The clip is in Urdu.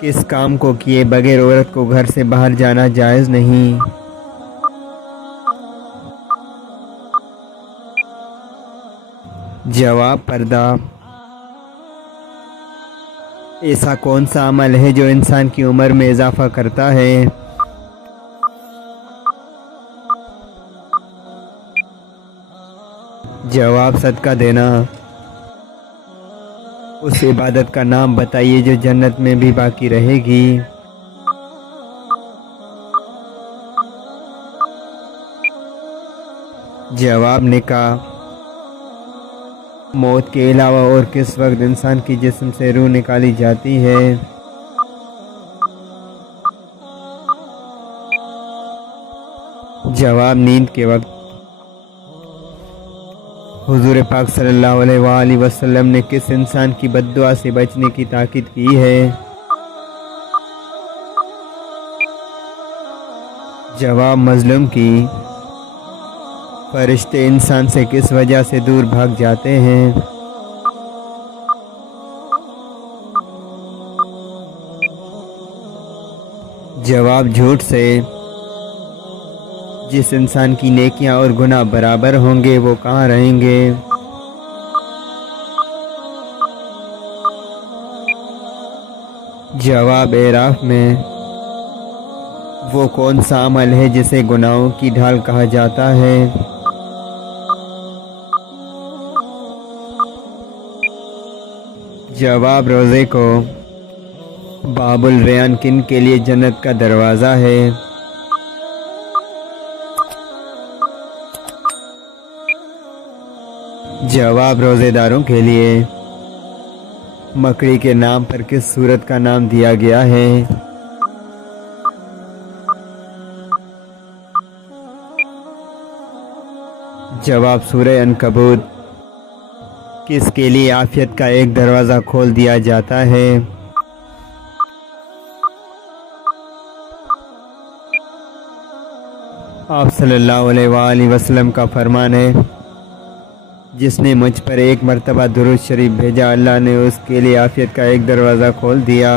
کس کام کو کیے بغیر عورت کو گھر سے باہر جانا جائز نہیں؟ جواب: پردہ۔ ایسا کون سا عمل ہے جو انسان کی عمر میں اضافہ کرتا ہے؟ جواب: صدقہ دینا۔ اس عبادت کا نام بتائیے جو جنت میں بھی باقی رہے گی۔ جواب: نکاح۔ موت کے علاوہ اور کس وقت انسان کی جسم سے روح نکالی جاتی ہے؟ جواب: نیند کے وقت۔ حضور پاک صلی اللہ علیہ وآلہ وسلم نے کس انسان کی بد دعا سے بچنے کی تاکید کی ہے؟ جواب: مظلوم کی۔ فرشتے انسان سے کس وجہ سے دور بھاگ جاتے ہیں؟ جواب: جھوٹ سے۔ جس انسان کی نیکیاں اور گناہ برابر ہوں گے وہ کہاں رہیں گے؟ جواب: اعراف میں۔ وہ کون سا عمل ہے جسے گناہوں کی ڈھال کہا جاتا ہے؟ جواب: روزے کو۔ باب الریان کن کے لیے جنت کا دروازہ ہے؟ جواب: روزے داروں کے لیے۔ مکڑی کے نام پر کس سورت کا نام دیا گیا ہے؟ جواب: سورہ عنکبوت۔ کس کے لیے عافیت کا ایک دروازہ کھول دیا جاتا ہے؟ آپ صلی اللہ علیہ وآلہ وسلم کا فرمان ہے، جس نے مجھ پر ایک مرتبہ درود شریف بھیجا اللہ نے اس کے لیے عافیت کا ایک دروازہ کھول دیا۔